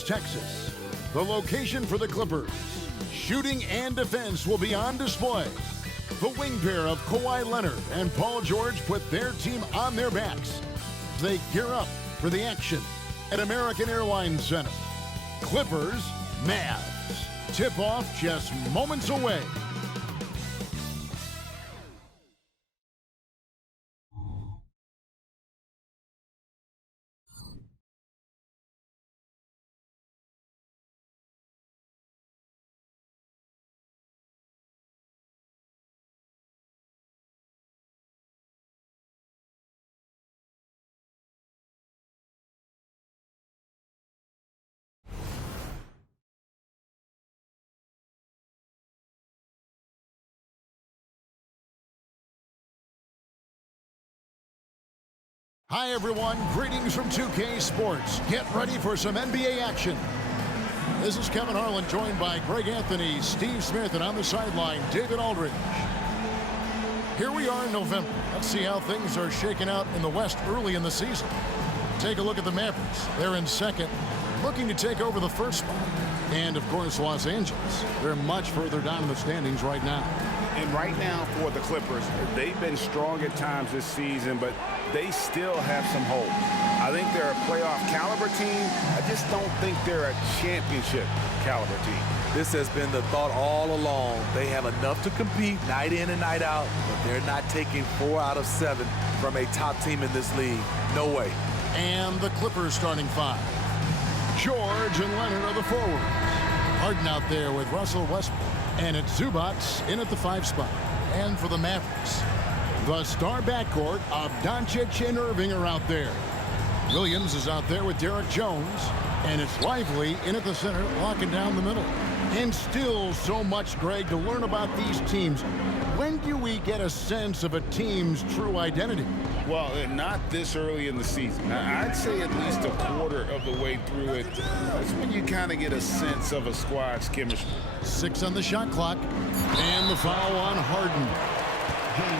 Texas, the location for the Clippers. Shooting and defense will be on display. The wing pair of Kawhi Leonard and Paul George put their team on their backs. They gear up for the action at American Airlines Center. Clippers, Mavs. Tip-off just moments away. Hi, everyone. Greetings from 2K Sports. Get ready for some NBA action. This is Kevin Harlan, joined by Greg Anthony, Steve Smith, and on the sideline, David Aldridge. Here we are in November. Let's see how things are shaking out in the West early in the season. Take a look at the Mavericks. They're in second, looking to take over the first spot. And, of course, Los Angeles. They're much further down in the standings right now. And right now for the Clippers, they've been strong at times this season, but they still have some hope. I think they're a playoff caliber team. I just don't think they're a championship caliber team. This has been the thought all along. They have enough to compete night in and night out, but they're not taking 4 out of 7 from a top team in this league. No way. And the Clippers starting 5. George and Leonard are the forwards. Harden out there with Russell Westbrook. And it's Zubats in at the 5 spot. And for the Mavericks, the star backcourt of Doncic and Irving are out there. Williams is out there with Derek Jones. And it's Lively in at the center, locking down the middle. And still so much, Greg, to learn about these teams. When do we get a sense of a team's true identity? Well, not this early in the season. I'd say at least a quarter of the way through it. That's when you kind of get a sense of a squad's chemistry. 6 on the shot clock. And the foul on Harden.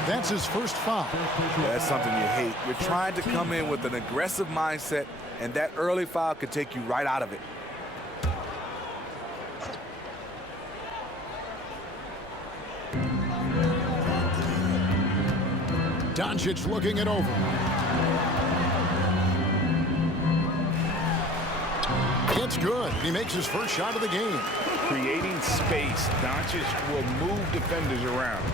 That's his first foul. That's something you hate. You're trying to come in with an aggressive mindset, and that early foul could take you right out of it. Doncic looking it over. It's good. He makes his first shot of the game. Creating space, Doncic will move defenders around.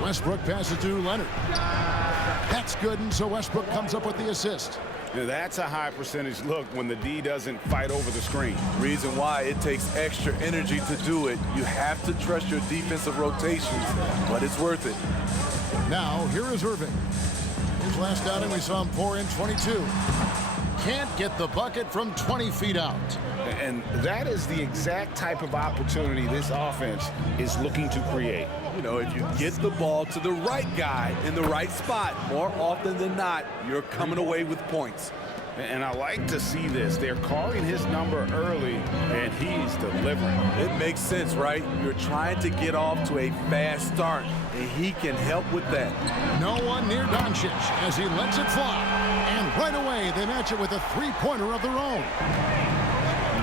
Westbrook passes to Leonard. That's good, and so Westbrook comes up with the assist. Now that's a high percentage look when the D doesn't fight over the screen. Reason why it takes extra energy to do it. You have to trust your defensive rotations, but it's worth it. Now, here is Irving. His last outing, we saw him pour in 22. Can't get the bucket from 20 feet out. And that is the exact type of opportunity this offense is looking to create. You know, if you get the ball to the right guy in the right spot, more often than not, you're coming away with points. And I like to see this. They're calling his number early, and he's delivering. It makes sense, right? You're trying to get off to a fast start, and he can help with that. No one near Doncic as he lets it fly. And right away, they match it with a three-pointer of their own.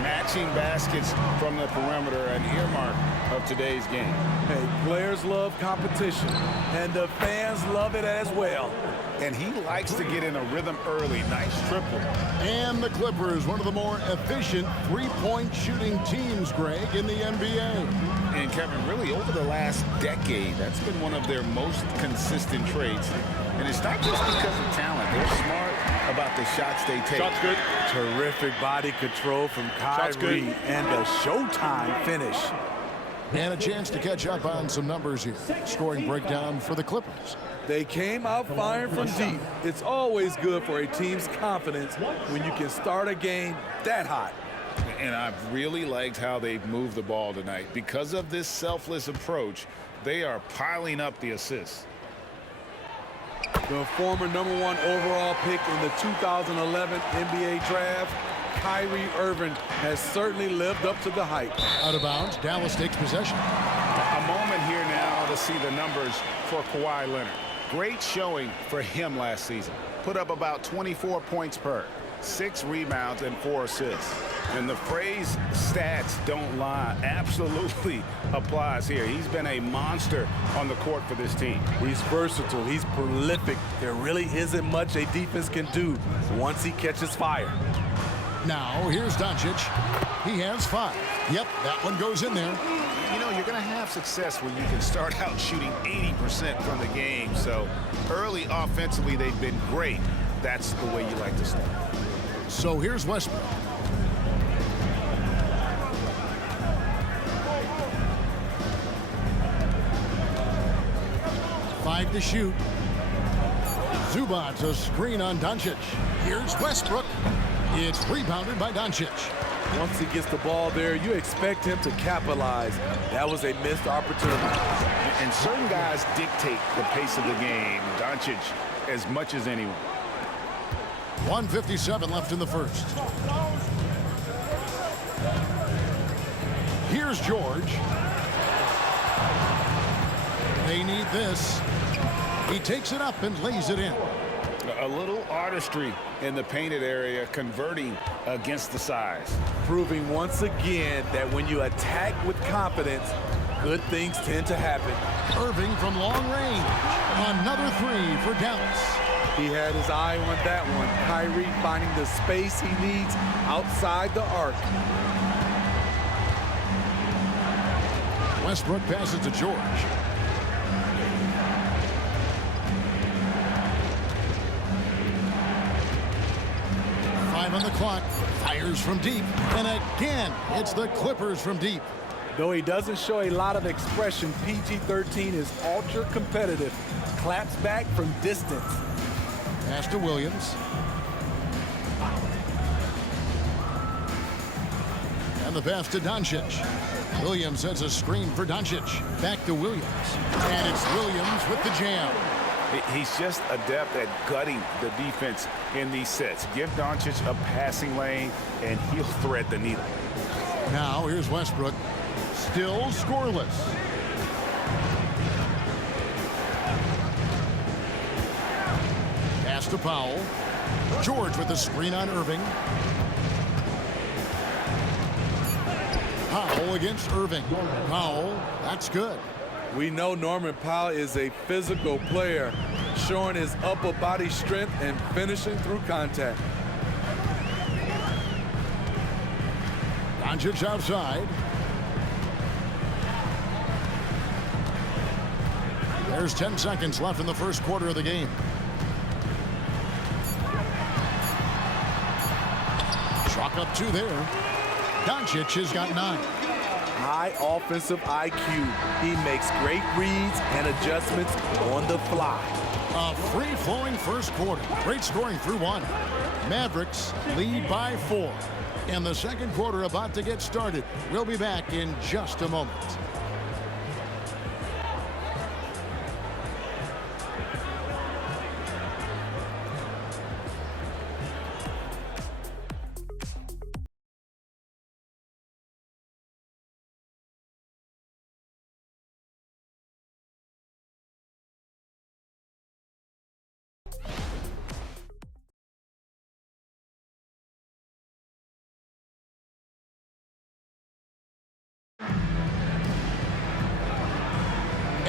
Matching baskets from the perimeter, an earmark of today's game. Hey, players love competition, and the fans love it as well. And he likes to get in a rhythm early. Nice triple. And the Clippers, one of the more efficient three-point shooting teams, Greg, in the NBA. And Kevin, really over the last decade, that's been one of their most consistent traits. And it's not just because of talent. They're smart about the shots they take. Shots good. Terrific body control from Kyrie and a showtime finish. And a chance to catch up on some numbers here. Scoring breakdown for the Clippers. They came out firing from deep. It's always good for a team's confidence when you can start a game that hot. And I've really liked how they've moved the ball tonight. Because of this selfless approach, they are piling up the assists. The former #1 overall pick in the 2011 NBA draft, Kyrie Irving, has certainly lived up to the hype. Out of bounds, Dallas takes possession. A moment here now to see the numbers for Kawhi Leonard. Great showing for him last season. Put up about 24 points per. 6 rebounds, and 4 assists. And the phrase stats don't lie absolutely applies here. He's been a monster on the court for this team. He's versatile. He's prolific. There really isn't much a defense can do once he catches fire. Now, here's Doncic. He has 5. Yep, that one goes in there. You know, you're going to have success when you can start out shooting 80% from the game. So early offensively, they've been great. That's the way you like to start. So here's Westbrook. Five to shoot. Zubac, a screen on Doncic. Here's Westbrook. It's rebounded by Doncic. Once he gets the ball there, you expect him to capitalize. That was a missed opportunity. And certain guys dictate the pace of the game. Doncic as much as anyone. 1:57 left in the first. Here's George. They need this. He takes it up and lays it in. A little artistry in the painted area, converting against the size. Proving once again that when you attack with confidence, good things tend to happen. Irving from long range. Another 3 for Dallas. He had his eye on that one. Kyrie finding the space he needs outside the arc. Westbrook passes to George. On the clock, fires from deep, and again, it's the Clippers from deep. Though he doesn't show a lot of expression, PG-13 is ultra competitive. Claps back from distance. Pass to Williams. And the pass to Doncic. Williams has a screen for Doncic. Back to Williams. And it's Williams with the jam. He's just adept at gutting the defense in these sets. Give Doncic a passing lane, and he'll thread the needle. Now, here's Westbrook. Still scoreless. Pass to Powell. George with the screen on Irving. Powell against Irving. Powell, that's good. We know Norman Powell is a physical player, showing his upper body strength and finishing through contact. Doncic outside. There's 10 seconds left in the first quarter of the game. Chalk up 2 there. Doncic has got 9. High offensive IQ. He makes great reads and adjustments on the fly. A free-flowing first quarter. Great scoring through 1. Mavericks lead by 4. And the second quarter about to get started. We'll be back in just a moment.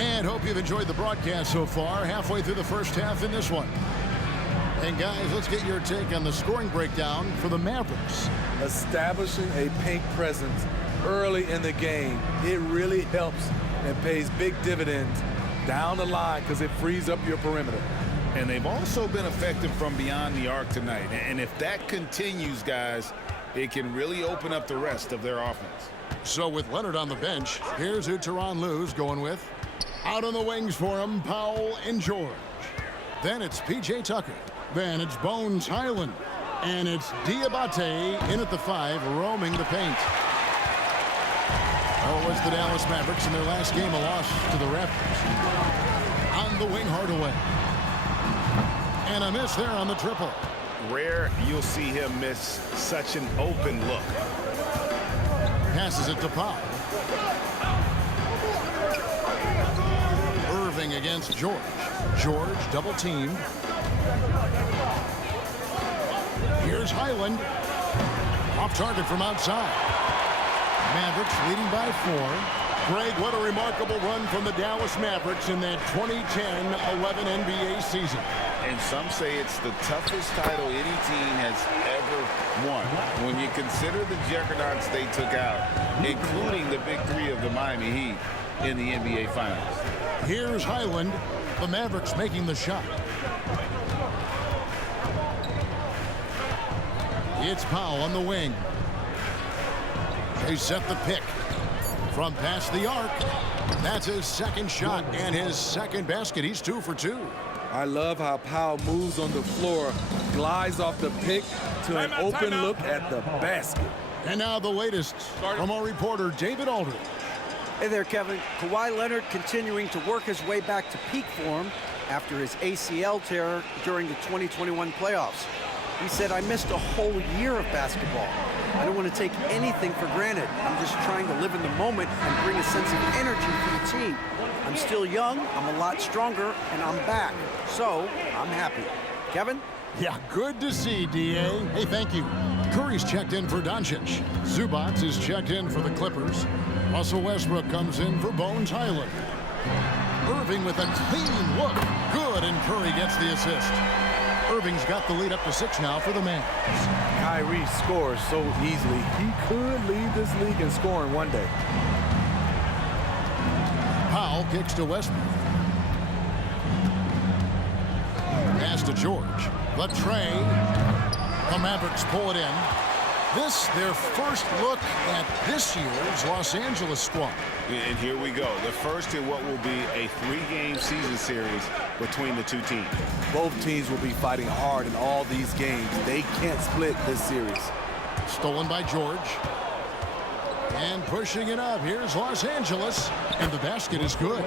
And hope you've enjoyed the broadcast so far. Halfway through the first half in this one. And guys, let's get your take on the scoring breakdown for the Mavericks. Establishing a paint presence early in the game, it really helps and pays big dividends down the line because it frees up your perimeter. And they've also been effective from beyond the arc tonight. And if that continues, guys, it can really open up the rest of their offense. So with Leonard on the bench, here's who Tyronn Lue's going with. Out on the wings for him, Powell and George. Then it's P.J. Tucker. Then it's Bones Highland. And it's Diabate in at the 5, roaming the paint. Oh, it was the Dallas Mavericks in their last game, a loss to the Raptors. On the wing, Hardaway. And a miss there on the triple. Rare you'll see him miss such an open look. Passes it to Powell. Irving against George. George double teamed. Here's Highland. Off target from outside. Mavericks leading by 4. Greg, what a remarkable run from the Dallas Mavericks in that 2010-11 NBA season. And some say it's the toughest title any team has ever won. When you consider the juggernauts they took out, including the big 3 of the Miami Heat in the NBA Finals. Here's Highland. The Mavericks making the shot. It's Powell on the wing. They set the pick. From past the arc. That's his second shot and his second basket. He's 2 for 2. I love how Powell moves on the floor, glides off the pick to an open look at the basket. And now the latest from our reporter, David Aldridge. Hey there, Kevin. Kawhi Leonard continuing to work his way back to peak form after his ACL tear during the 2021 playoffs. He said, I missed a whole year of basketball. I don't want to take anything for granted. I'm just trying to live in the moment and bring a sense of energy for the team. I'm still young, I'm a lot stronger, and I'm back. So, I'm happy. Kevin? Yeah, good to see, D.A. Hey, thank you. Curry's checked in for Doncic. Zubats is checked in for the Clippers. Russell Westbrook comes in for Bones Highland. Irving with a clean look. Good, and Curry gets the assist. Irving's got the lead up to 6 now for the Mavs. Kyrie scores so easily. He could lead this league in scoring one day. Powell kicks to Westbrook. Pass to George. The tray. The Mavericks pull it in. This, their first look at this year's Los Angeles squad. And here we go. The first in what will be a 3-game season series between the 2 teams. Both teams will be fighting hard in all these games. They can't split this series. Stolen by George. And pushing it up. Here's Los Angeles. And the basket is good.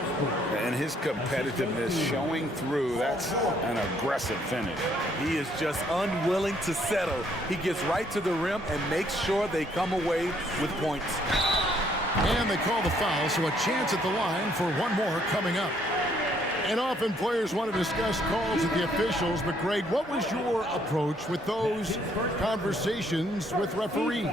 And his competitiveness showing through. That's an aggressive finish. He is just unwilling to settle. He gets right to the rim and makes sure they come away with points. And they call the foul, so a chance at the line for one more coming up. And often players want to discuss calls with the officials, but Greg, what was your approach with those conversations with referees?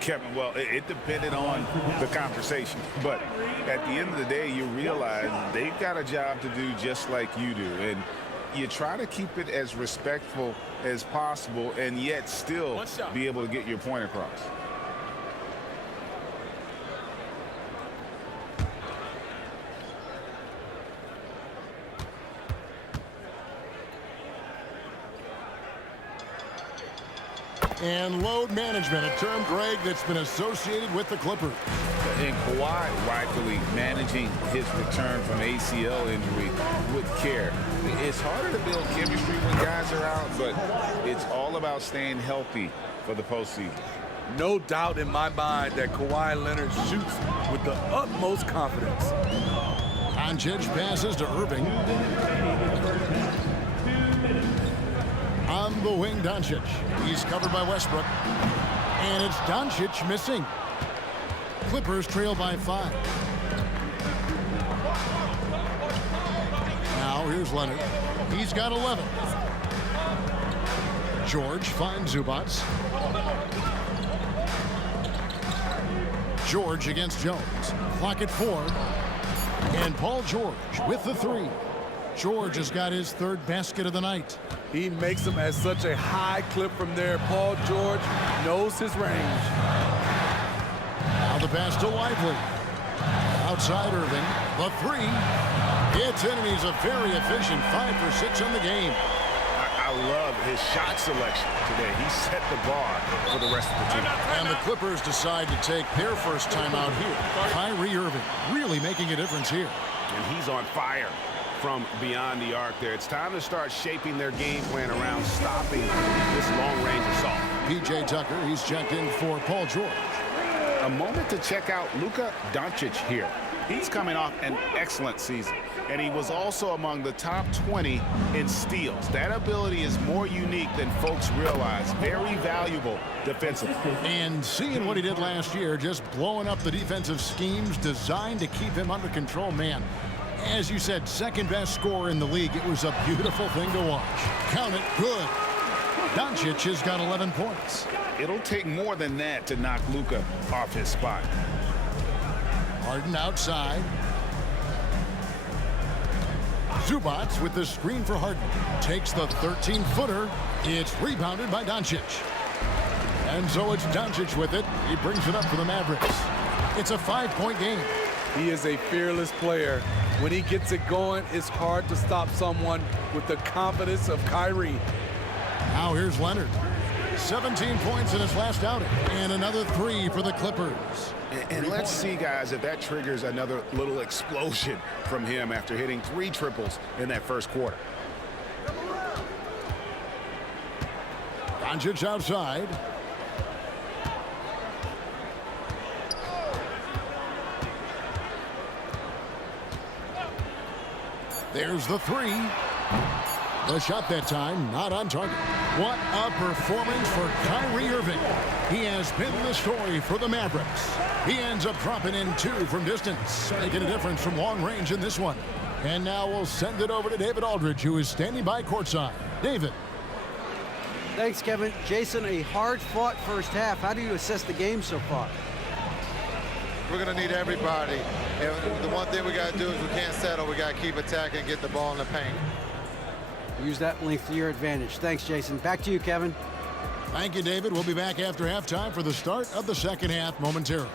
Kevin, well, it depended on the conversation. But at the end of the day, you realize they've got a job to do just like you do. And you try to keep it as respectful as possible and yet still be able to get your point across. And load management, a term, Greg, that's been associated with the Clippers. And Kawhi rightfully managing his return from ACL injury with care. It's harder to build chemistry when guys are out, but it's all about staying healthy for the postseason. No doubt in my mind that Kawhi Leonard shoots with the utmost confidence. Doncic passes to Irving. On the wing, Doncic. He's covered by Westbrook. And it's Doncic missing. Clippers trail by 5. Now here's Leonard. He's got 11. George finds Zubats. George against Jones. Clock at 4. And Paul George with the 3. George has got his 3rd basket of the night. He makes them at such a high clip from there. Paul George knows his range. Now the pass to Lively. Outside Irving. The 3. It's in, and he's a very efficient 5 for 6 on the game. I love his shot selection today. He set the bar for the rest of the team. And the Clippers decide to take their first timeout here. Kyrie Irving really making a difference here. And he's on fire from beyond the arc there. It's time to start shaping their game plan around stopping this long-range assault. P.J. Tucker, he's checked in for Paul George. A moment to check out Luka Doncic here. He's coming off an excellent season, and he was also among the top 20 in steals. That ability is more unique than folks realize. Very valuable defensively. And seeing what he did last year, just blowing up the defensive schemes designed to keep him under control, man. As you said, 2nd best scorer in the league. It was a beautiful thing to watch. Count it, good. Doncic has got 11 points. It'll take more than that to knock Luka off his spot. Harden outside. Zubac with the screen for Harden. Takes the 13-footer. It's rebounded by Doncic. And so it's Doncic with it. He brings it up for the Mavericks. It's a 5-point game. He is a fearless player. When he gets it going, it's hard to stop someone with the confidence of Kyrie. Now here's Leonard. 17 points in his last outing. And another 3 for the Clippers. And let's see, guys, if that triggers another little explosion from him after hitting 3 triples in that first quarter. Doncic outside. There's the 3. The shot that time, not on target. What a performance for Kyrie Irving. He has been the story for the Mavericks. He ends up dropping in 2 from distance, making a difference from long range in this one. And now we'll send it over to David Aldridge, who is standing by courtside. David. Thanks, Kevin. Jason, a hard-fought first half. How do you assess the game so far? We're going to need everybody. And the one thing we got to do is we can't settle. We got to keep attacking and get the ball in the paint. Use that length to your advantage. Thanks, Jason. Back to you, Kevin. Thank you, David. We'll be back after halftime for the start of the second half momentarily.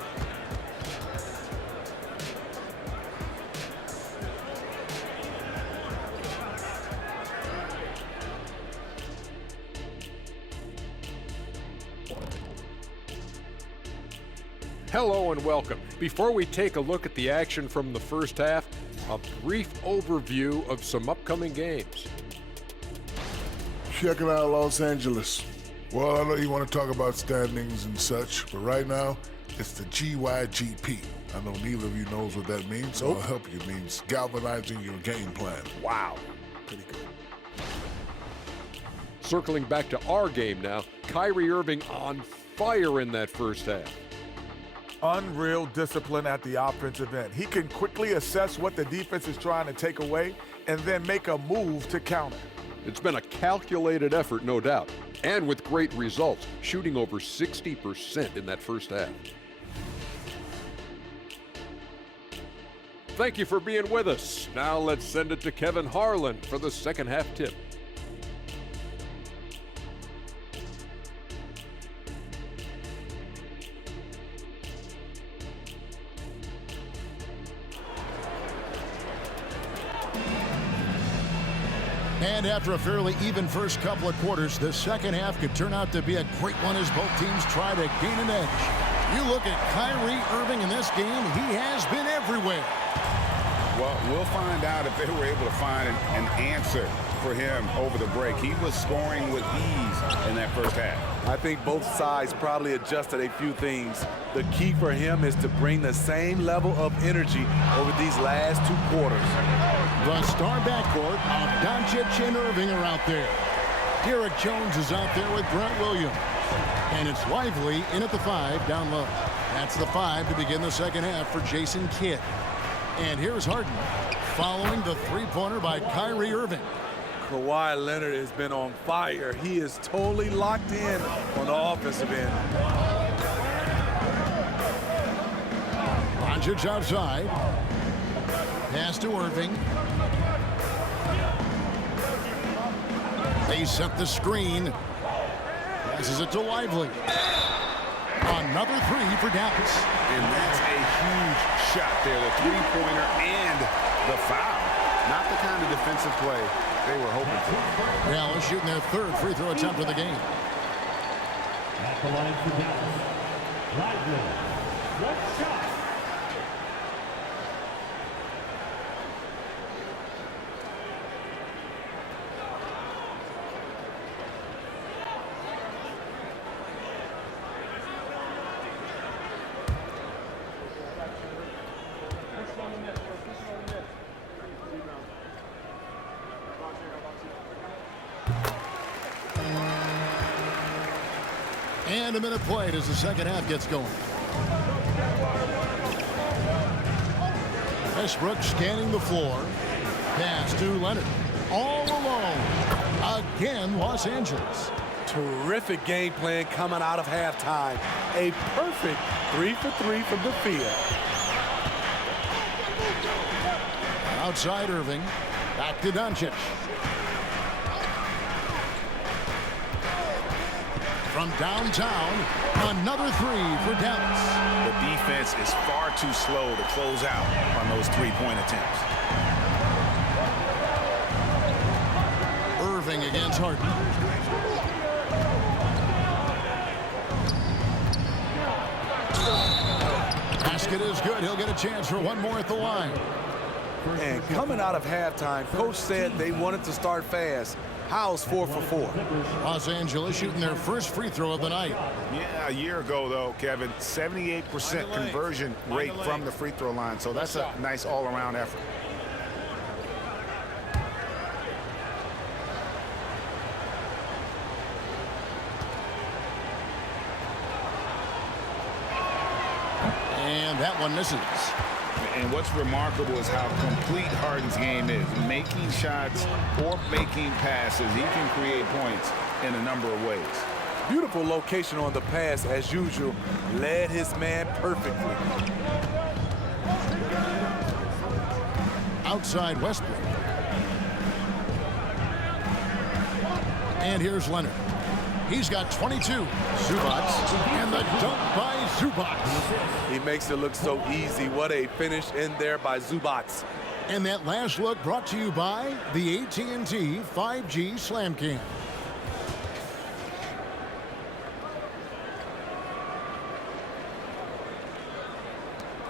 Hello and welcome. Before we take a look at the action from the first half, a brief overview of some upcoming games. Checking out Los Angeles. Well, I know you want to talk about standings and such, but right now, it's the GYGP. I know neither of you knows what that means, so I'll help you. It means galvanizing your game plan. Wow. Pretty good. Circling back to our game now, Kyrie Irving on fire in that first half. Unreal discipline at the offensive end. He can quickly assess what the defense is trying to take away and then make a move to counter. It's been a calculated effort, no doubt, and with great results, shooting over 60% in that first half. Thank you for being with us. Now let's send it to Kevin Harlan for the second half tip. And after a fairly even first couple of quarters, the second half could turn out to be a great one as both teams try to gain an edge. You look at Kyrie Irving in this game, he has been everywhere. Well, we'll find out if they were able to find an answer for him over the break. He was scoring with ease in that first half. I think both sides probably adjusted a few things. The key for him is to bring the same level of energy over these last 2 quarters. The star backcourt of Doncic and Irving are out there. Derek Jones is out there with Grant Williams. And it's Lively in at the 5 down low. That's the 5 to begin the second half for Jason Kidd. And here's Harden following the 3-pointer by Kyrie Irving. Kawhi Leonard has been on fire. He is totally locked in on the offensive end. Doncic outside. Pass to Irving. They set the screen. Passes it to Lively. Another 3 for Dallas. And that's a huge shot there, the 3-pointer and the foul. Not the kind of defensive play they were hoping for. Dallas shooting their 3rd free throw attempt of the game. At the line for Dallas, Lively, 1 shot. And a minute played as the second half gets going. Westbrook scanning the floor. Pass to Leonard. All alone. Again, Los Angeles. Terrific game plan coming out of halftime. A perfect 3 for 3 from the field. Outside Irving. Back to Doncic. From downtown, another three for Dallas. The defense is far too slow to close out on those three-point attempts. Irving against Harden. Basket is good. He'll get a chance for one more at the line. And coming out of halftime, Coach said they wanted to start fast. How's 4 for 4? Los Angeles shooting their first free throw of the night. Yeah, a year ago, though, Kevin, 78% conversion rate from the free throw line. So that's a nice all-around effort. And that one misses. And what's remarkable is how complete Harden's game is. Making shots or making passes, he can create points in a number of ways. Beautiful location on the pass, as usual. Led his man perfectly. Outside Westbrook. And here's Leonard. He's got 22. Zubats. And the dunk by Zubats. He makes it look so easy. What a finish in there by Zubats. And that last look brought to you by the AT&T 5G Slam Cam.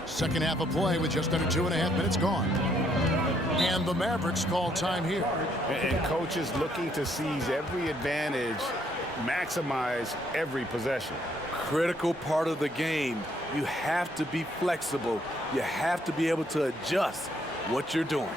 Second half of play with just under 2.5 minutes gone. And the Mavericks call time here. And coaches looking to seize every advantage, maximize every possession. Critical part of the game. You have to be flexible. You have to be able to adjust what you're doing.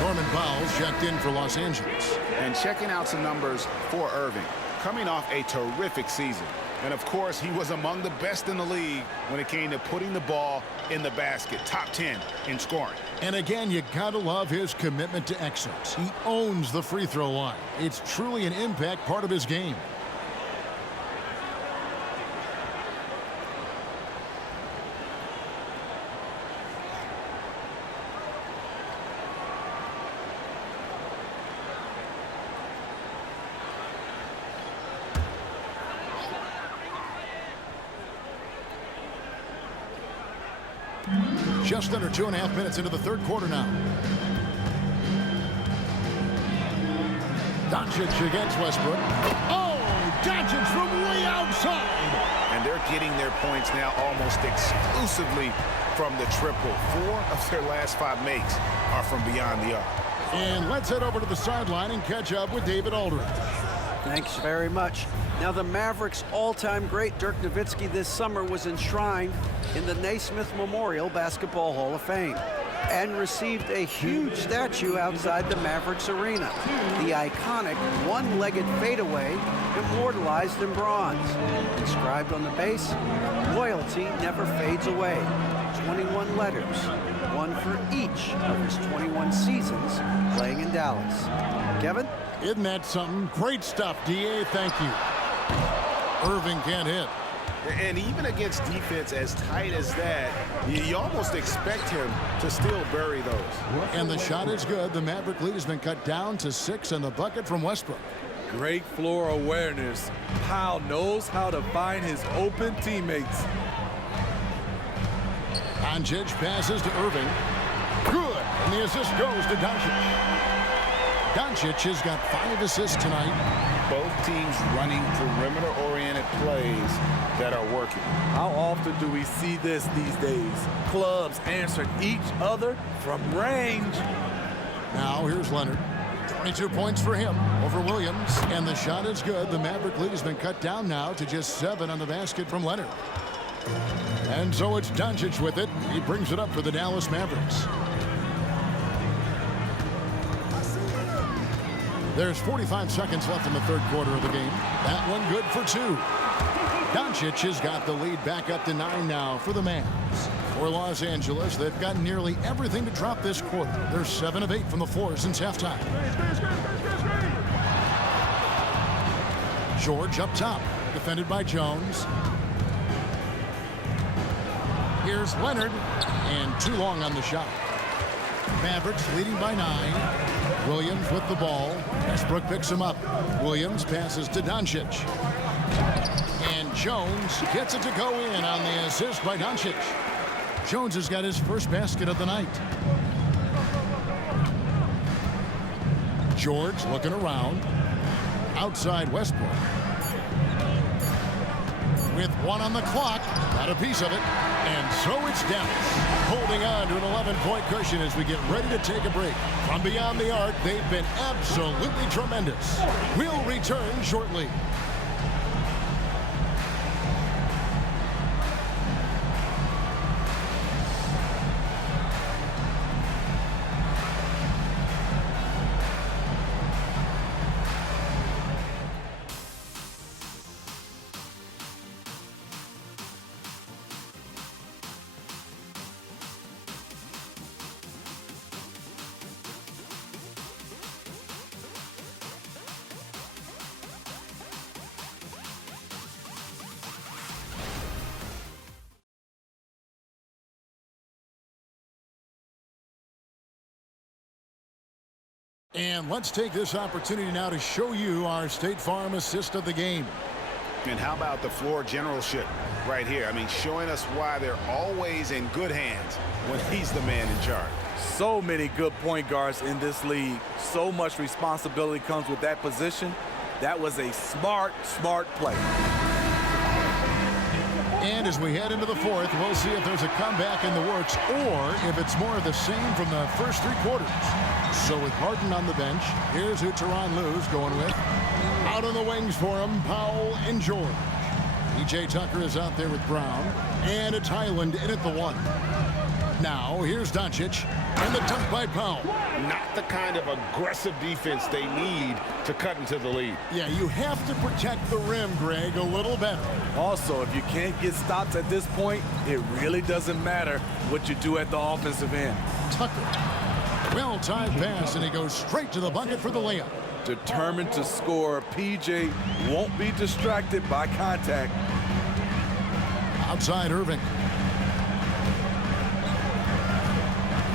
Norman Powell checked in for Los Angeles. And checking out some numbers for Irving. Coming off a terrific season. And, of course, he was among the best in the league when it came to putting the ball in the basket. Top 10 in scoring. And again, you gotta love his commitment to excellence. He owns the free throw line. It's truly an impact part of his game. Just under 2.5 minutes into the third quarter now. Doncic against Westbrook. Oh, Doncic from way outside. And they're getting their points now almost exclusively from the triple. 4 of their last 5 makes are from beyond the arc. And let's head over to the sideline and catch up with David Aldridge. Thanks very much. Now, the Mavericks' all-time great Dirk Nowitzki this summer was enshrined in the Naismith Memorial Basketball Hall of Fame and received a huge statue outside the Mavericks arena. The iconic one-legged fadeaway immortalized in bronze. Inscribed on the base, loyalty never fades away. 21 letters, one for each of his 21 seasons playing in Dallas. Kevin? Isn't that something? Great stuff, D.A. Thank you. Irving can't hit. And even against defense as tight as that, you almost expect him to still bury those. And the shot is good. The Maverick lead has been cut down to 6 on the bucket from Westbrook. Great floor awareness. Powell knows how to find his open teammates. Doncic passes to Irving. Good. And the assist goes to Doncic. Doncic has got 5 assists tonight. Both teams running perimeter-oriented plays that are working. How often do we see this these days? Clubs answering each other from range. Now here's Leonard. 22 points for him over Williams. And the shot is good. The Maverick lead has been cut down now to just 7 on the basket from Leonard. And so it's Doncic with it. He brings it up for the Dallas Mavericks. There's 45 seconds left in the third quarter of the game. That one good for 2. Doncic has got the lead back up to 9 now for the Mavs. For Los Angeles, they've got nearly everything to drop this quarter. They're 7 of 8 from the floor since halftime. George up top, defended by Jones. Here's Leonard, and too long on the shot. Mavericks leading by 9. Williams with the ball. Westbrook picks him up. Williams passes to Doncic. And Jones gets it to go in on the assist by Doncic. Jones has got his first basket of the night. George looking around. Outside Westbrook. With 1 on the clock. Got a piece of it. And so it's Dallas holding on to an 11-point cushion as we get ready to take a break. From beyond the arc, they've been absolutely tremendous. We'll return shortly. And let's take this opportunity now to show you our State Farm assist of the game. And how about the floor generalship right here? I mean, showing us why they're always in good hands when he's the man in charge. So many good point guards in this league. So much responsibility comes with that position. That was a smart play. And as we head into the fourth, we'll see if there's a comeback in the works or if it's more of the same from the first 3 quarters. So with Harden on the bench, here's who Tyronn Lue's going with. Out on the wings for him, Powell and George. P.J. Tucker is out there with Brown. And it's Highland in at the 1. Now, here's Doncic. And the dunk by Powell. Not the kind of aggressive defense they need to cut into the lead. Yeah, you have to protect the rim, Greg, a little better. Also, if you can't get stops at this point, it really doesn't matter what you do at the offensive end. Tucker. Well-timed pass, and he goes straight to the bucket for the layup. Determined to score, PJ won't be distracted by contact. Outside Irving.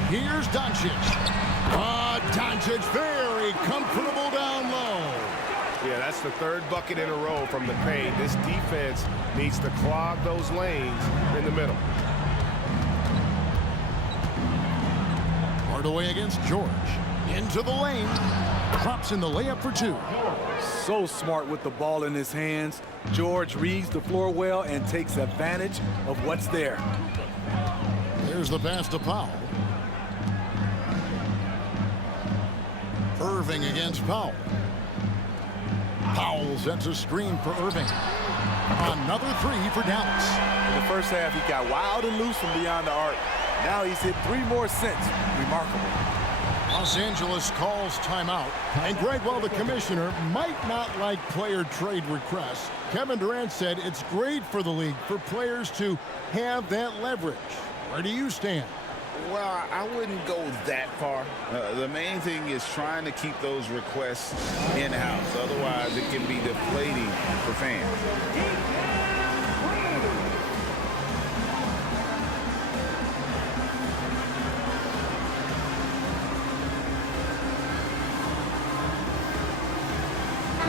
Here's Doncic. Doncic very comfortable down low. Yeah, that's the 3rd bucket in a row from the paint. This defense needs to clog those lanes in the middle. Hardaway against George. Into the lane. Drops in the layup for 2. So smart with the ball in his hands. George reads the floor well and takes advantage of what's there. There's the pass to Powell. Irving against Powell. Powell sets a screen for Irving. Another 3 for Dallas. In the first half, he got wild and loose from beyond the arc. Now he's hit 3 more since. Remarkable. Los Angeles calls timeout. And Greg, while the commissioner might not like player trade requests, Kevin Durant said it's great for the league for players to have that leverage. Where do you stand? Well, I wouldn't go that far. The main thing is trying to keep those requests in-house. Otherwise, it can be deflating for fans.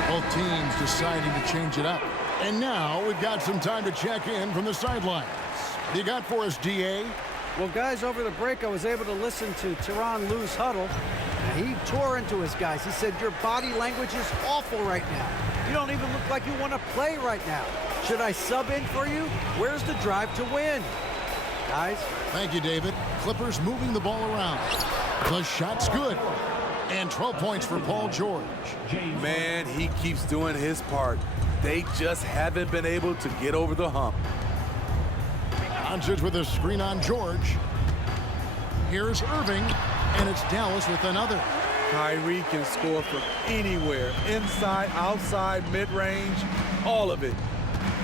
Both teams deciding to change it up. And now we've got some time to check in from the sidelines. You got for us, DA? Well, guys, over the break, I was able to listen to Tyronn Lue's huddle. And he tore into his guys. He said, your body language is awful right now. You don't even look like you want to play right now. Should I sub in for you? Where's the drive to win? Guys? Thank you, David. Clippers moving the ball around. The shot's good. And 12 points for Paul George. Man, he keeps doing his part. They just haven't been able to get over the hump. Doncic with a screen on George. Here's Irving, and it's Dallas with another. Kyrie can score from anywhere, inside, outside, mid-range, all of it.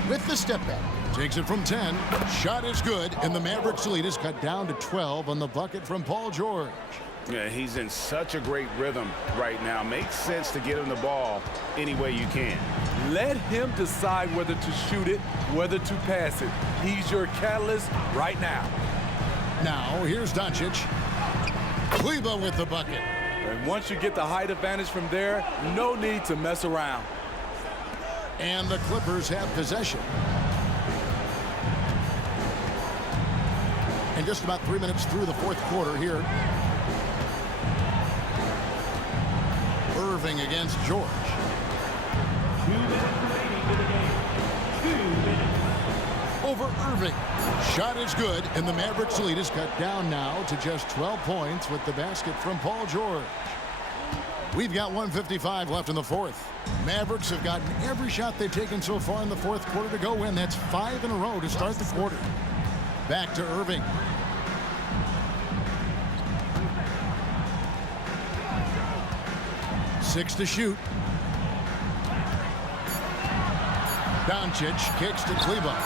With the step back, takes it from 10. Shot is good, and the Mavericks lead is cut down to 12 on the bucket from Paul George. Yeah, he's in such a great rhythm right now. Makes sense to get him the ball any way you can. Let him decide whether to shoot it, whether to pass it. He's your catalyst right now. Now, here's Doncic. Kleber with the bucket. And once you get the height advantage from there, no need to mess around. And the Clippers have possession. And just about 3 minutes through the fourth quarter here. Irving against George. 2 minutes remaining in the game. 2 minutes. Over Irving. Shot is good, and the Mavericks lead is cut down now to just 12 points with the basket from Paul George. We've got 1:55 left in the fourth. Mavericks have gotten every shot they've taken so far in the fourth quarter to go win. That's 5 in a row to start the quarter. Back to Irving. Six to shoot. Doncic kicks to Kleber.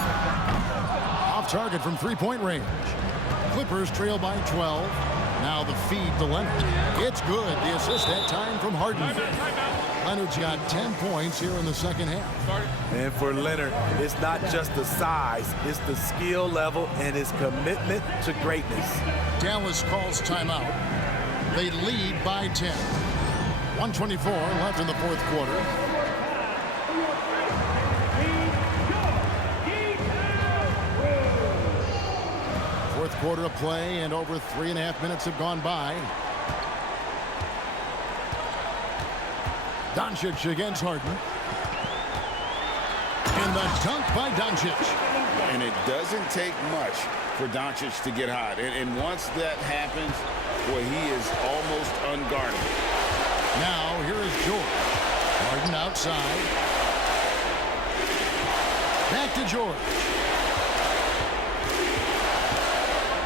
Off target from three-point range. Clippers trail by 12. Now the feed to Leonard. It's good. The assist that time from Harden. Leonard's got 10 points here in the second half. And for Leonard, it's not just the size, it's the skill level and his commitment to greatness. Dallas calls timeout. They lead by 10. 1:24 left in the fourth quarter. Fourth quarter of play, and over 3.5 minutes have gone by. Doncic against Harden. And the dunk by Doncic. And it doesn't take much for Doncic to get hot. And once that happens, boy, he is almost unguardable. Now, here is George. Harden outside. Back to George.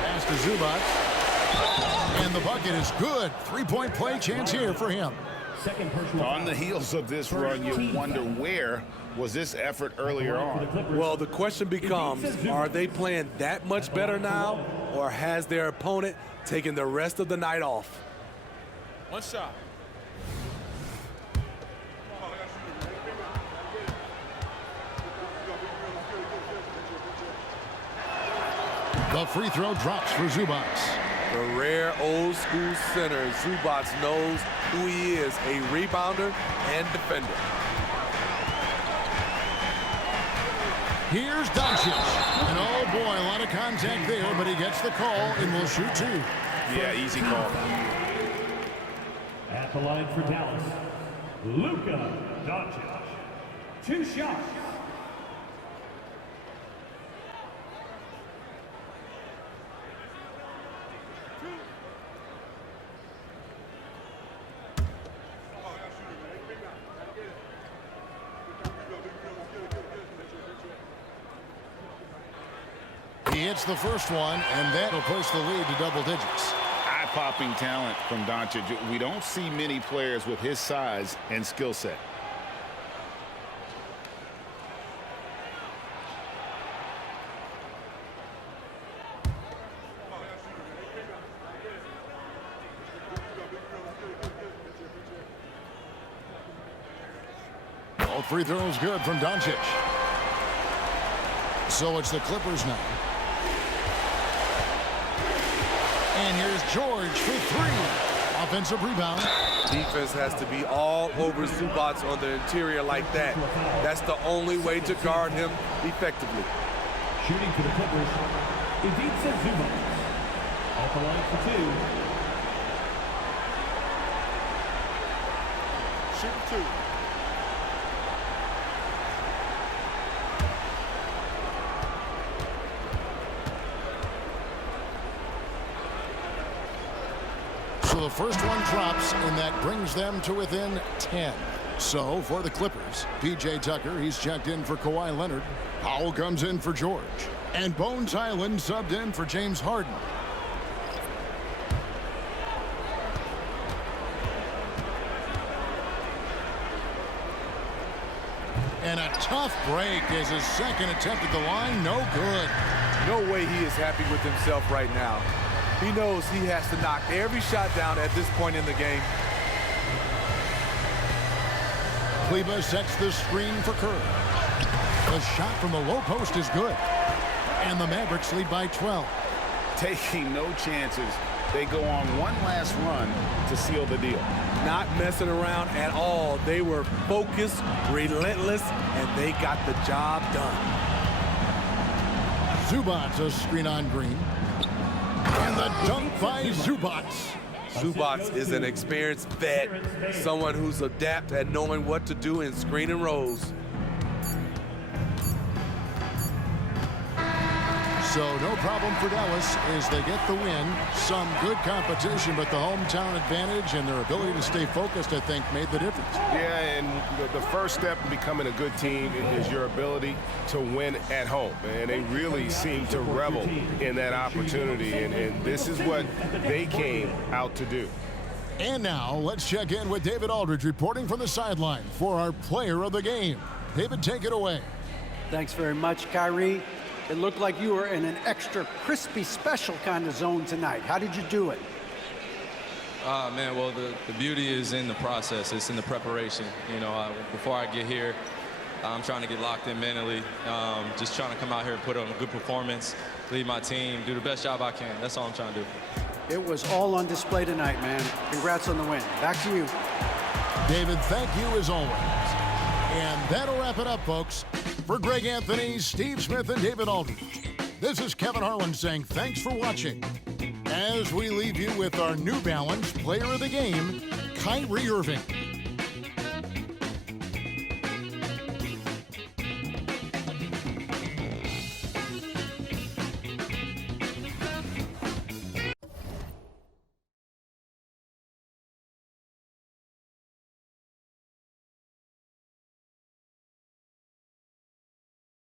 Pass to Zubac. And the bucket is good. Three-point play chance here for him. Second personal On the heels of this run, you wonder where was this effort earlier on. Well, the question becomes, are they playing that much better now, or has their opponent taken the rest of the night off? One shot. The free throw drops for Zubac. The rare old school center, Zubac knows who he is, a rebounder and defender. Here's Doncic. And oh boy, a lot of contact there, but he gets the call and will shoot two. Yeah, easy call. At the line for Dallas, Luka Doncic. 2 shots. He hits the first one, and that'll push the lead to double digits. Eye-popping talent from Doncic. We don't see many players with his size and skill set. free throw is good from Doncic. So it's the Clippers now. And here's George for three. Offensive rebound. Defense has to be all over Zubac on the interior like that. That's the only way to guard him effectively. Shooting for the Clippers, Ivica Zubac. Off the line for two. Shoot two. So the first one drops, and that brings them to within 10. So for the Clippers, P.J. Tucker, he's checked in for Kawhi Leonard. Powell comes in for George. And Bones Island subbed in for James Harden. And a tough break is his second attempt at the line. No good. No way he is happy with himself right now. He knows he has to knock every shot down at this point in the game. Kleba sets the screen for Kerr. The shot from the low post is good. And the Mavericks lead by 12. Taking no chances. They go on one last run to seal the deal. Not messing around at all. They were focused, relentless, and they got the job done. Zubac a screen on Green. And the dunk by Zubac. Zubac is an experienced vet, someone who's adept at knowing what to do in screen and rolls. So no problem for Dallas as they get the win. Some good competition, but the hometown advantage and their ability to stay focused, I think, made the difference. Yeah, and the first step in becoming a good team is your ability to win at home. And they really seem to revel in that opportunity, and this is what they came out to do. And now let's check in with David Aldridge reporting from the sideline for our player of the game. David, take it away. Thanks very much, Kyrie. It looked like you were in an extra crispy special kind of zone tonight. How did you do it? Man, well, the beauty is in the process. It's in the preparation. You know, before I get here, I'm trying to get locked in mentally. Just trying to come out here and put on a good performance, lead my team, do the best job I can. That's all I'm trying to do. It was all on display tonight, man. Congrats on the win. Back to you. David, thank you as always. And that'll wrap it up, folks. For Greg Anthony, Steve Smith, and David Aldridge, this is Kevin Harlan saying thanks for watching. As we leave you with our New Balance Player of the Game, Kyrie Irving.